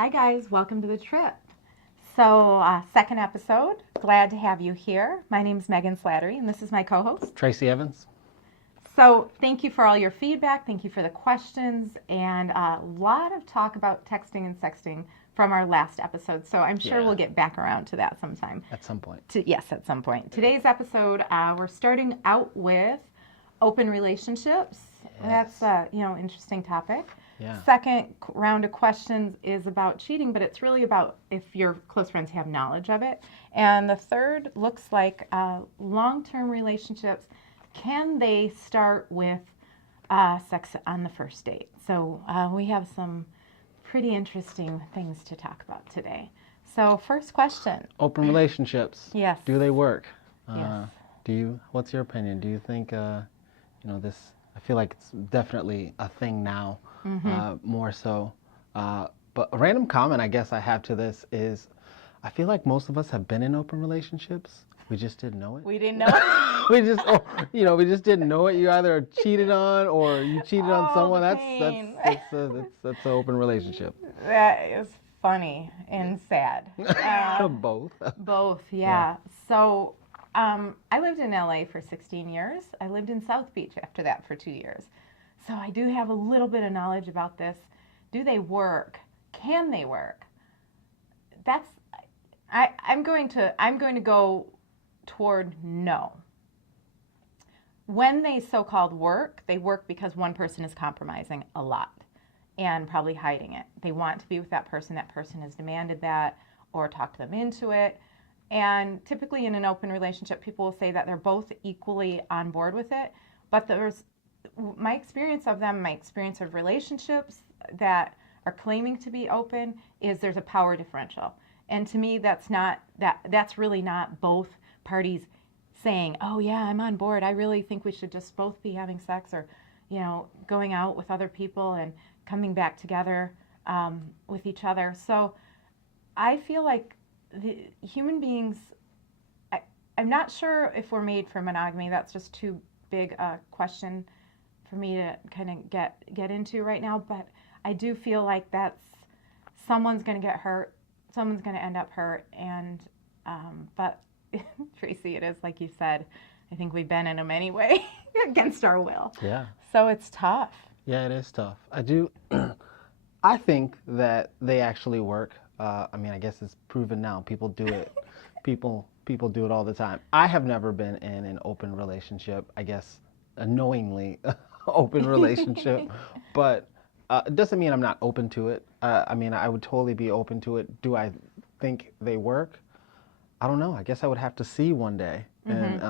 Hi guys, welcome to the trip. So, second episode. Glad to have you here. My name is Megan Slattery, and this is my co-host Tracy Evans. So, thank you for all your feedback. Thank you for the questions, and a lot of talk about texting and sexting from our last episode. So, I'm sure we'll get back around to that sometime. At some point. Yes, at some point. Today's episode, we're starting out with open relationships. Yes. That's a interesting topic. Yeah. Second round of questions is about cheating, but it's really about if your close friends have knowledge of it. And the third looks like long-term relationships. Can they start with sex on the first date? So we have some pretty interesting things to talk about today. So first question. Open relationships. Yes. Do they work? Yes. What's your opinion? Do you think, this, I feel like it's definitely a thing now, more so. But a random comment I guess I have to this is, I feel like most of us have been in open relationships. We just didn't know it. We didn't know it. we just didn't know it. You either cheated on or you cheated on someone. That's an open relationship. That is funny and sad. Both. Both, yeah. So I lived in LA for 16 years. I lived in South Beach after that for 2 years. So I do have a little bit of knowledge about this. Do they work? Can they work? I'm going to go toward no. When they so-called work, they work because one person is compromising a lot and probably hiding it. They want to be with that person has demanded that or talked them into it. And typically in an open relationship, people will say that they're both equally on board with it. But my experience of relationships that are claiming to be open is there's a power differential. And to me, that's really not both parties saying, oh yeah, I'm on board. I really think we should just both be having sex or, going out with other people and coming back together with each other. So I feel like the human beings, I'm not sure if we're made for monogamy. That's just too big a question for me to kind of get into right now. But I do feel like someone's going to get hurt. Someone's going to end up hurt. And, but Tracy, it is like you said, I think we've been in them anyway against our will. Yeah. So it's tough. Yeah, it is tough. I think that they actually work. I guess it's proven now. People do it. People do it all the time. I have never been in an open relationship, I guess a knowingly open relationship, but it doesn't mean I'm not open to it. I would totally be open to it. Do I think they work? I don't know. I guess I would have to see one day. And,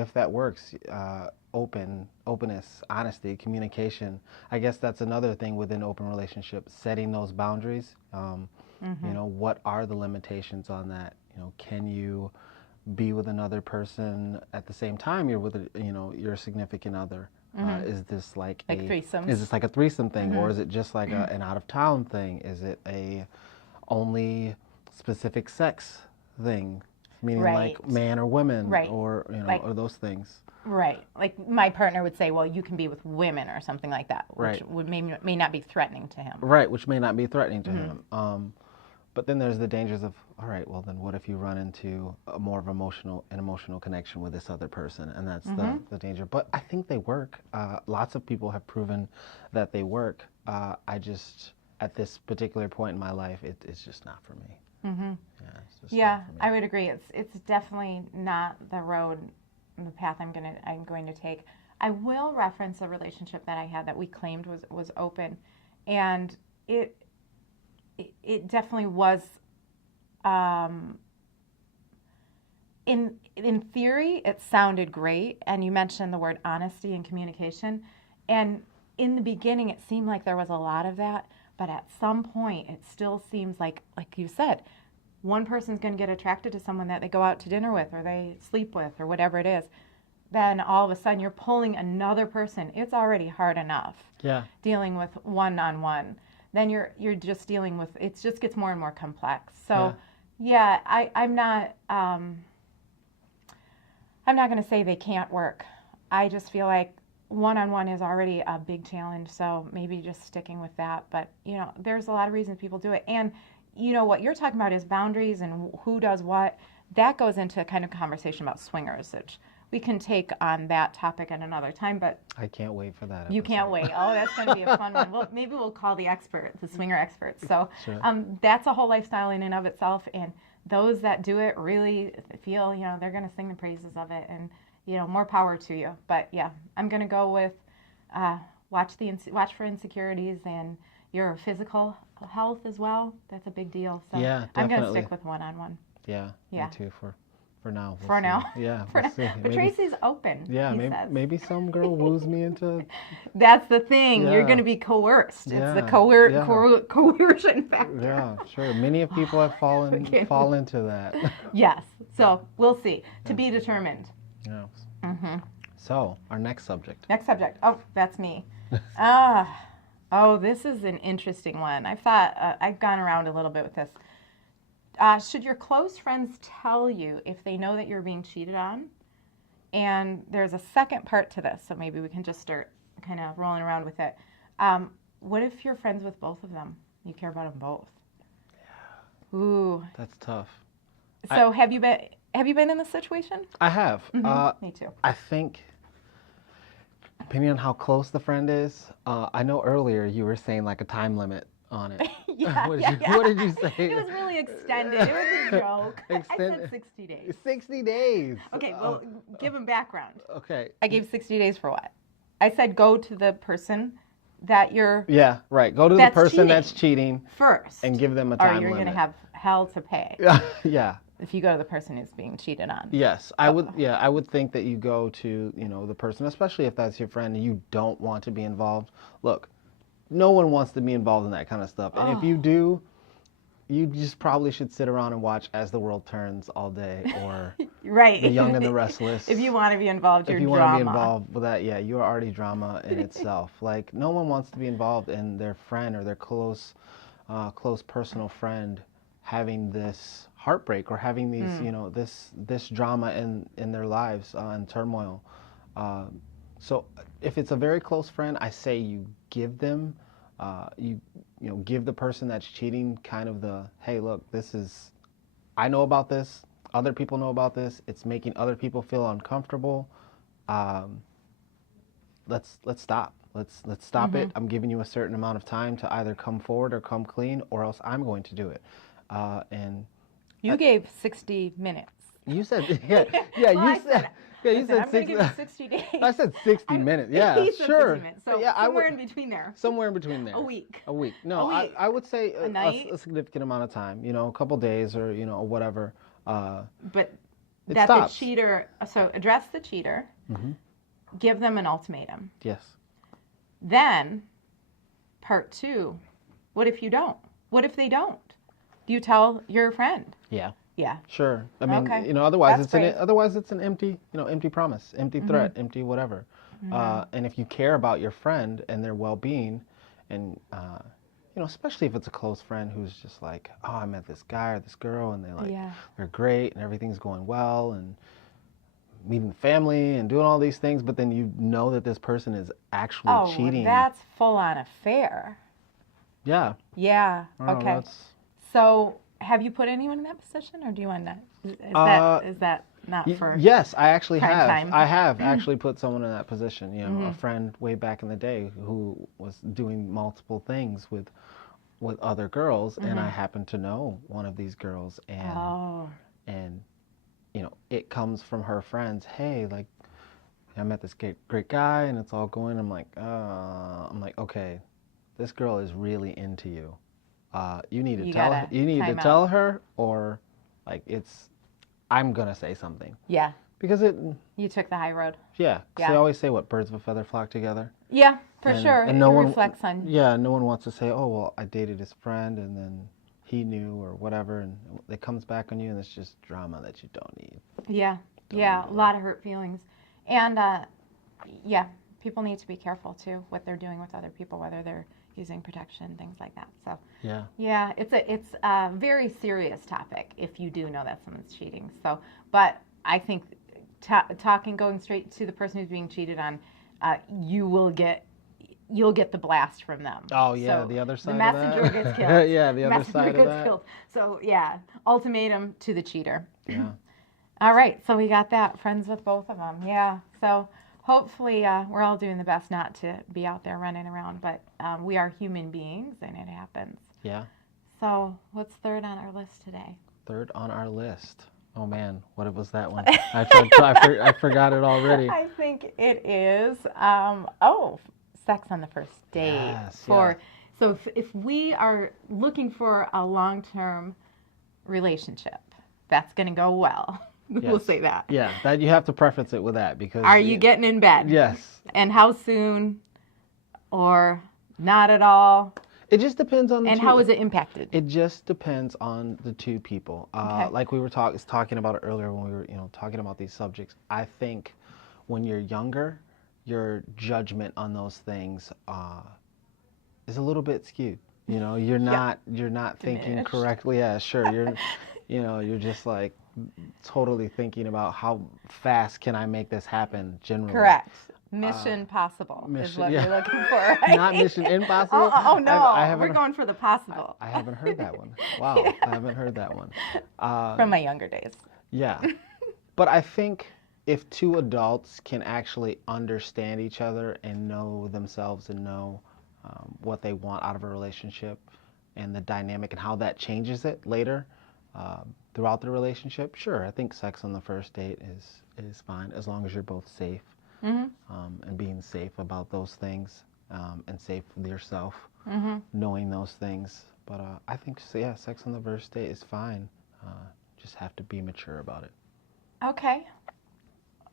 if that works, openness, honesty, communication. I guess that's another thing within open relationships, setting those boundaries. What are the limitations on that? Can you be with another person at the same time you're with, your significant other? Is this like threesomes? Is this like a threesome thing, or is it just like an out of town thing? Is it a only specific sex thing, meaning like man or women, or or those things? Right. Like my partner would say, well, you can be with women or something like that, which may not be threatening to him. Right, which may not be threatening to him. But then there's the dangers of, all right, well then what if you run into more of an emotional connection with this other person, and that's the danger. But I think they work. Lots of people have proven that they work. I just, at this particular point in my life, it's just not for me. Yeah, I would agree. It's definitely not the path I'm going to take. I will reference a relationship that I had that we claimed was open, and it definitely was. In theory, it sounded great, and you mentioned the word honesty and communication, and in the beginning, it seemed like there was a lot of that, but at some point, it still seems like you said, one person's going to get attracted to someone that they go out to dinner with or they sleep with or whatever it is. Then all of a sudden, you're pulling another person. It's already hard enough dealing with one-on-one. Then you're just dealing with, it just gets more and more complex. So I'm not going to say they can't work. I just feel like one-on-one is already a big challenge, so maybe just sticking with that. But, there's a lot of reasons people do it. And what you're talking about is boundaries and who does what. That goes into kind of conversation about swingers, which we can take on that topic at another time. But I can't wait for that you episode. can't wait. Oh, that's going to be a fun one. Well, maybe we'll call the swinger experts. So Sure. that's a whole lifestyle in and of itself. And those that do it really feel, they're going to sing the praises of it. And, more power to you. But yeah, I'm going to go with watch for insecurities and your physical health as well. That's a big deal. So Yeah, I'm going to definitely. stick with one-on-one. Yeah, Yeah. me too. For now. For now. Yeah, For we'll now. see. But Tracy's open. Yeah, he says. maybe some girl woos me into. That's the thing. You're Yeah. going to be coerced. It's the Yeah. coercion factor. Yeah, sure. Many of people have Okay. fall into that. Yes. So we'll see. To be determined. Yeah. Mm-hmm. So our next subject. Next subject. Oh, that's me. This is an interesting one. I've thought I've gone around a little bit with this. Should your close friends tell you if they know that you're being cheated on? And there's a second part to this, so maybe we can just start kind of rolling around with it. What if you're friends with both of them? You care about them both. Yeah. Ooh. That's tough. So have you been in this situation? I have. Me too. I think, depending on how close the friend is, I know earlier you were saying like a time limit on it. Yeah, What yeah. did you say? It was really extended. It was a joke. I said 60 days. 60 days. Okay, well, give them background. Okay. I gave 60 days for what? I said go to the person that you're Yeah, right. Go to the person that's cheating first. and give them a or time you're limit. going to have hell to pay Yeah. if you go to the person who's being cheated on. Yes, I would. Yeah, I would think that you go to the person, especially if that's your friend and you don't want to be involved. Look, no one wants to be involved in that kind of stuff, and if you do, you just probably should sit around and watch As the World Turns all day, or Right. The Young and the Restless. If you want to be involved, you're if you drama. want to be involved with that, yeah, you're already drama in itself. Like no one wants to be involved in their friend or their close personal friend having this heartbreak or having these this drama in their lives and turmoil. So if it's a very close friend, I say you give them give the person that's cheating kind of the, hey, look, I know about this, other people know about this, it's making other people feel uncomfortable. Let's stop. Let's stop it. I'm giving you a certain amount of time to either come forward or come clean, or else I'm going to do it. And you gave 60 minutes. you said, I'm going to 60, give you 60 days. I said 60 minutes. Yeah, He said sure. 60 minutes. So yeah, somewhere in between there. Somewhere in between there. A week. A week. No, A week. I would say A night? a significant amount of time. A couple days or or whatever. But it that stops. the cheater. So address the cheater. Give them an ultimatum. Yes. Then, part 2. What if you don't? What if they don't? Do you tell your friend? Yeah. Yeah. Sure. I mean, Okay. otherwise That's it's an empty, empty promise, empty threat, empty whatever. And if you care about your friend and their well-being, and especially if it's a close friend who's just like, oh, I met this guy or this girl, and they're great and everything's going well, and meeting the family and doing all these things, but then you know that this person is actually cheating. Oh, that's full-on affair. Yeah. Yeah. I don't know, Okay. So, have you put anyone in that position, or do you want to? Is that not for? Yes, I actually prime have. time? I have actually put someone in that position. A friend way back in the day who was doing multiple things with other girls, and I happened to know one of these girls, and it comes from her friends. Hey, like, I met this great guy, and it's all going. I'm like, okay, this girl is really into you. You need to tell her, or like I'm gonna say something. Yeah. Because you took the high road. Yeah. 'Cause they always say, what, birds of a feather flock together. Yeah, for sure. And no one reflects on. Yeah, no one wants to say, oh well, I dated his friend and then he knew or whatever, and it comes back on you, and it's just drama that you don't need. Yeah. A lot of hurt feelings, and people need to be careful too what they're doing with other people, whether they're using protection, things like that. So yeah, it's a very serious topic if you do know that someone's cheating. So, but I think going straight to the person who's being cheated on, you will get you'll get the blast from them. Oh yeah, So the other side the of messenger that. gets killed. Yeah, the other Messenger side of gets that. killed. So yeah, ultimatum to the cheater. Yeah. All right, so we got that. Friends with both of them. Yeah. So hopefully we're all doing the best not to be out there running around, but we are human beings and it happens. Yeah. So what's third on our list today? Third on our list. Oh man, what was that one? I forgot it already. I think it is. Sex on the first date. Yes. So if we are looking for a long-term relationship, that's going to go well. We'll say that. Yeah, that you have to preface it with that because. Are you getting in bed? Yes. And how soon, or not at all? It just depends on the and two. how is it impacted? It just depends on the two people. Okay. Like we were talking about it earlier when we were talking about these subjects. I think when you're younger, your judgment on those things is a little bit skewed. You're not thinking Diminished. correctly. Yeah, sure. You're just like totally thinking about how fast can I make this happen generally. Correct. Mission possible is what you're looking for, right? Not mission impossible. Oh no, I haven't, we're going for the possible. I haven't heard that one. Wow, I haven't heard that one. From my younger days. Yeah, but I think if two adults can actually understand each other and know themselves and know what they want out of a relationship and the dynamic and how that changes it later throughout the relationship, sure, I think sex on the first date is fine as long as you're both safe. And being safe about those things and safe with yourself, knowing those things. But I think, yeah, sex on the first date is fine. Just have to be mature about it. Okay.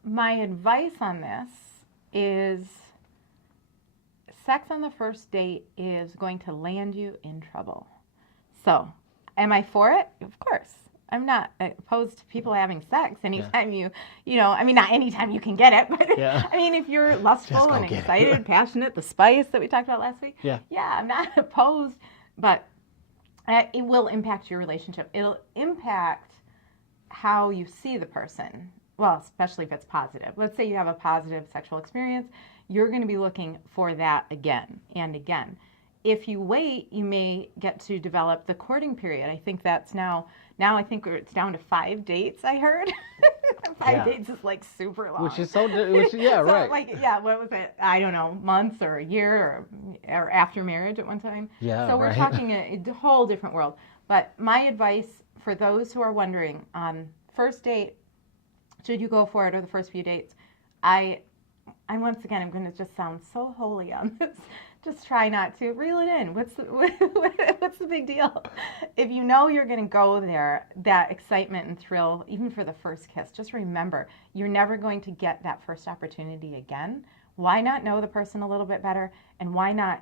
My advice on this is sex on the first date is going to land you in trouble. So, am I for it? Of course. I'm not opposed to people having sex anytime not anytime you can get it, but I mean, if you're lustful and excited, passionate, the spice that we talked about last week, I'm not opposed, but it will impact your relationship. It'll impact how you see the person, well, especially if it's positive. Let's say you have a positive sexual experience, you're going to be looking for that again and again. If you wait, you may get to develop the courting period. I think that's now I think it's down to 5 dates, I heard. 5 dates is like super long. Right. So what was it? I don't know, months or a year or after marriage at one time. Yeah, so we're talking a whole different world. But my advice for those who are wondering, first date, should you go for it or the first few dates? I once again, I'm going to just sound so holy on this. Just try not to. Reel it in. What's the big deal? If you know you're going to go there, that excitement and thrill, even for the first kiss, just remember, you're never going to get that first opportunity again. Why not know the person a little bit better? And why not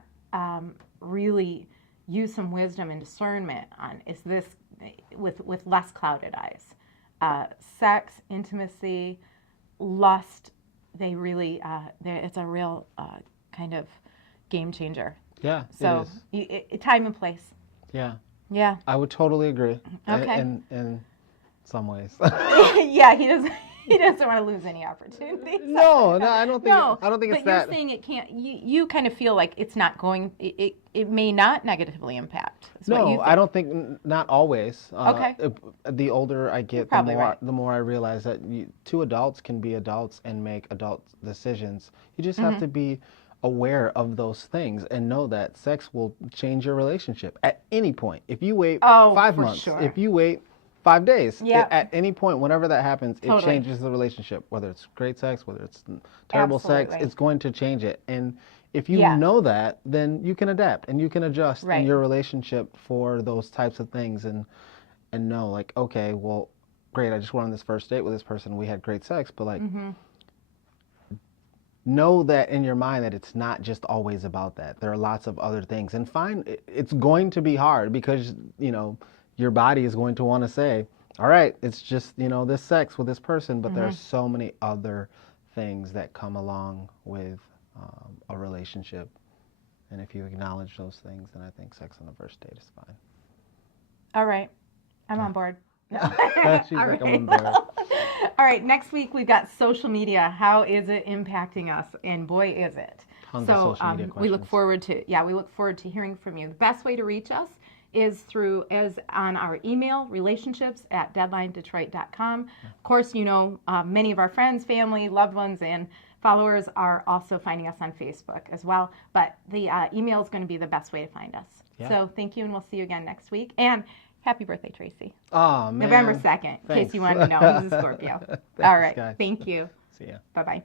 really use some wisdom and discernment on, is this with less clouded eyes? Sex, intimacy, lust, they really, it's a real kind of game changer. Yeah. So time and place. Yeah. Yeah. I would totally agree. Okay. In some ways. Yeah, he doesn't want to lose any opportunities. No, I don't think. No, I don't think it's but that. you're saying it can't. You kind of feel like it's not going. It may not negatively impact. No, I don't think. Not always. Okay. The older I get, the more I realize that two adults can be adults and make adult decisions. You just have to be aware of those things and know that sex will change your relationship at any point. If you wait 5 months, if you wait 5 days, at any point, whenever that happens, it changes the relationship. Whether it's great sex, whether it's terrible sex, it's going to change it. And if you know that, then you can adapt and you can adjust in your relationship for those types of things and know, like, okay, well, great, I just went on this first date with this person, we had great sex, but like, know that in your mind that it's not just always about that. There are lots of other things. And it's going to be hard because, your body is going to want to say, all right, it's just, this sex with this person, but there are so many other things that come along with a relationship. And if you acknowledge those things, then I think sex on the first date is fine. All right. I'm on board. She's like, I'm on board. All right, next week we've got social media. How is it impacting us? And boy, is it. Tons of So social media we look questions. forward to hearing from you. The best way to reach us is on our email, relationships@deadlinedetroit.com. Of course, many of our friends, family, loved ones, and followers are also finding us on Facebook as well. But the email is going to be the best way to find us. Yeah. So thank you, and we'll see you again next week. And happy birthday, Tracy. Oh, man. November 2nd, in case you wanted to know. He's a Scorpio. All right. guys. Thank you. See ya. Bye-bye.